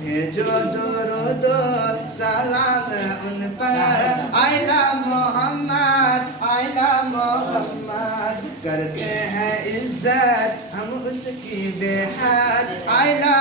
भेजो दुरूद सलाम उन पर, आइला मोहम्मद आइला मोहम्मद, करते हैं इज्जत हम उसकी बेहद, आइला